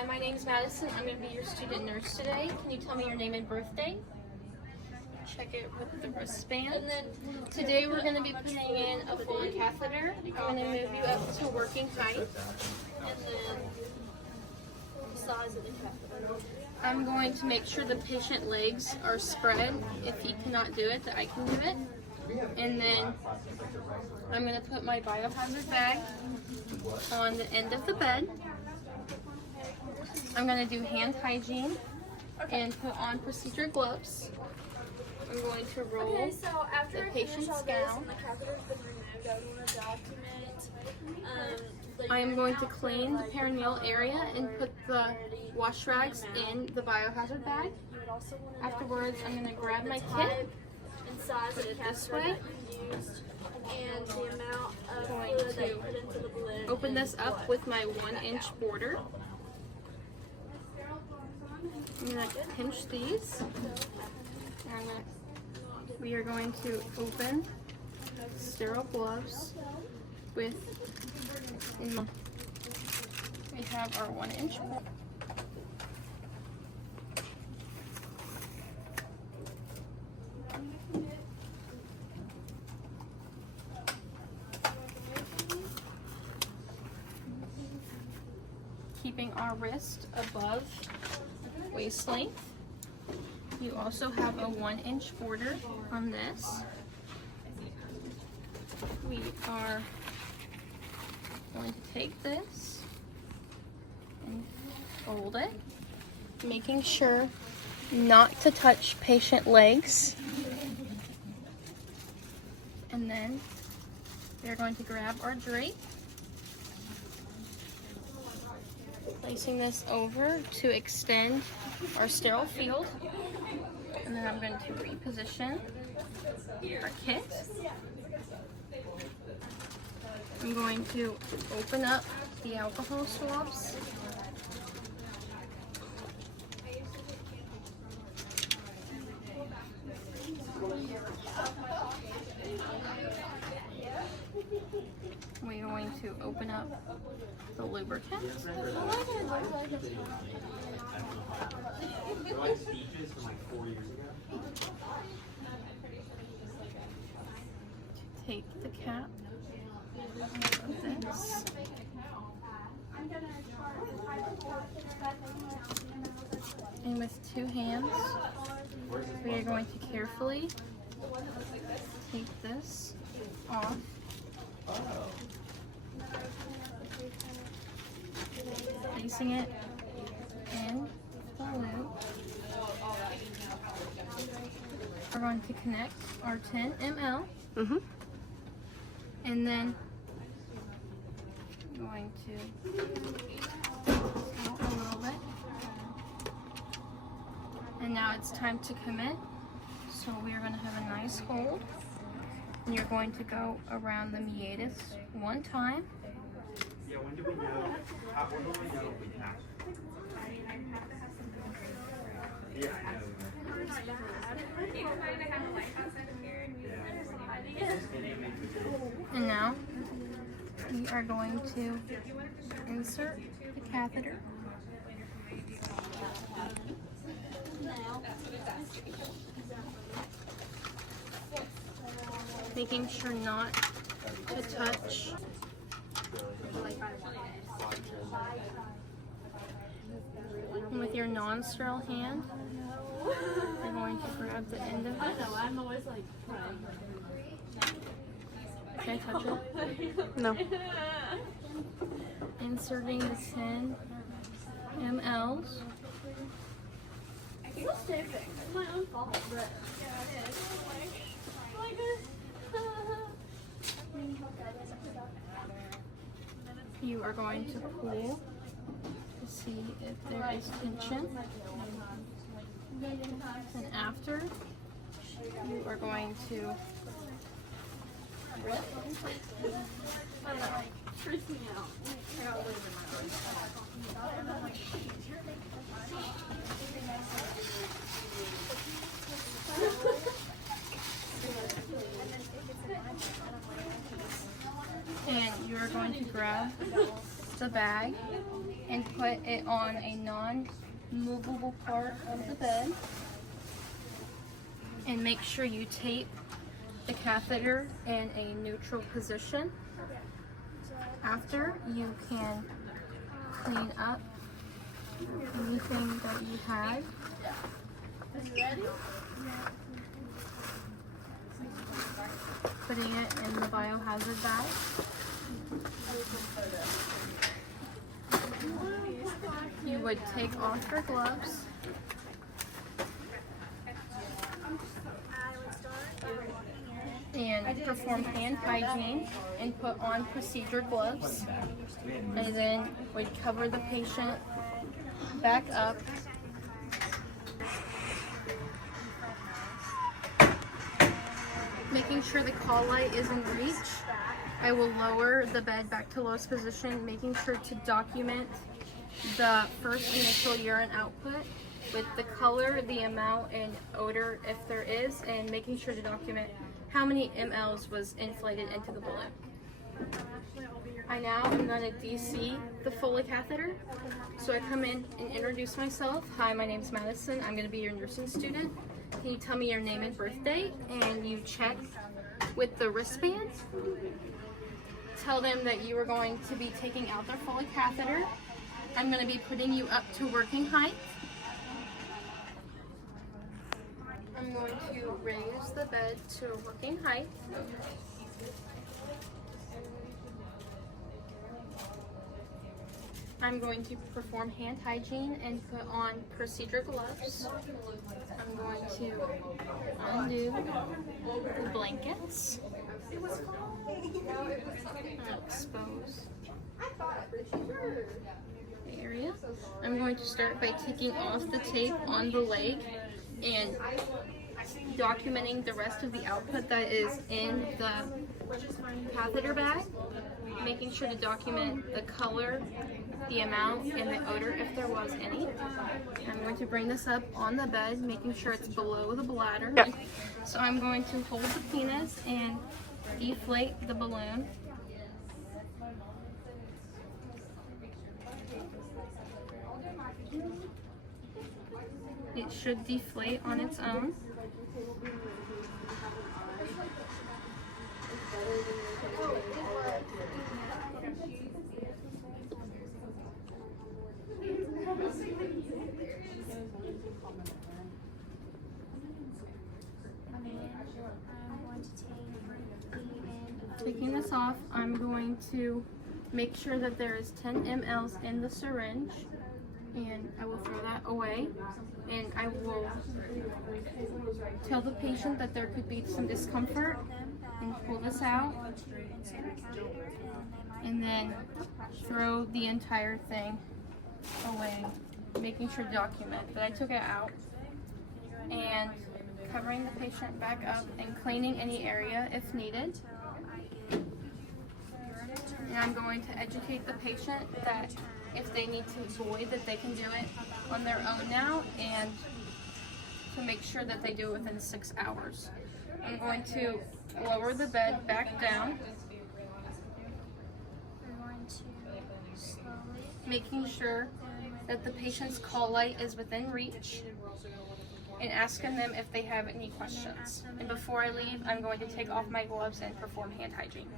Hi, my name is Madison. I'm going to be your student nurse today. Can you tell me your name and birthday? Check it with the wristband. And then today we're going to be putting in a Foley catheter. I'm going to move you up to working height. And then the size of the catheter. I'm going to make sure the patient legs are spread. If he cannot do it, that I can do it. And then I'm going to put my biohazard bag on the end of the bed. I'm going to do hand hygiene and put on procedure gloves. I'm going to roll the patient's gown. I am going to clean the perineal area and put the wash rags in the biohazard bag. Afterwards, I'm going to grab my kit, put it this way. I'm going to open this up with my 1-inch border. I'm going to pinch these. We are going to open sterile gloves with, we have our 1-inch border. Keeping our wrist above waist length. You also have a 1-inch border on this. We are going to take this and fold it, making sure not to touch patient legs. And then we're going to grab our drape, placing this over to extend our sterile field. And then I'm going to reposition our kit. I'm going to open up the alcohol swabs. We're going to open up the lubricant. Take the cap of this. And with 2 hands, we are going to carefully take this off. Placing it in the loop. We're going to connect our 10 ml. And then I'm going to out a little bit. And now it's time to commit. So we are going to have a nice hold. And you're going to go around the meatus 1 time. Yeah, when do we know? When do we know we have? Yeah, I know. And now we are going to insert the catheter. Making sure not to touch. And with your non-sterile hand, you're going to grab the end of it. I know, I'm always like trying. Can I touch it? No. Inserting the 10 mLs. I feel stupid. It's my own fault, but yeah, it is. You are going to pull to see if there is tension. And after, you are going to rip. I don't know, it freaks me out. And you are going to grab the bag and put it on a non-movable part of the bed. And make sure you tape the catheter in a neutral position. After, you can clean up anything that you have. Putting it in the biohazard bag. You would take off your gloves. And perform hand hygiene and put on procedure gloves. And then we'd cover the patient back up. Making sure the call light is in reach. I will lower the bed back to lowest position, making sure to document the first initial urine output with the color, the amount, and odor if there is, and making sure to document how many mLs was inflated into the balloon. I now am going to DC the Foley catheter. So I come in and introduce myself. Hi, my name is Madison. I'm going to be your nursing student. Can you tell me your name and birthday? And you check with the wristband. Tell them that you are going to be taking out their Foley catheter. I'm going to be putting you up to working height. I'm going to raise the bed to working height. I'm going to perform hand hygiene and put on procedure gloves. I'm going to undo the blankets. Expose the area. I'm going to start by taking off the tape on the leg and documenting the rest of the output that is in the catheter bag, making sure to document the color, the amount, and the odor if there was any. I'm going to bring this up on the bed, making sure it's below the bladder. So I'm going to hold the penis and deflate the balloon. It should deflate on its own. Taking this off, I'm going to make sure that there is 10 mLs in the syringe, and I will throw that away, and I will tell the patient that there could be some discomfort and pull this out, and then throw the entire thing away, making sure to document that I took it out, and covering the patient back up and cleaning any area if needed. And I'm going to educate the patient that if they need to void, that they can do it on their own now, and to make sure that they do it within 6 hours. I'm going to lower the bed back down, making sure that the patient's call light is within reach, and asking them if they have any questions. And before I leave, I'm going to take off my gloves and perform hand hygiene.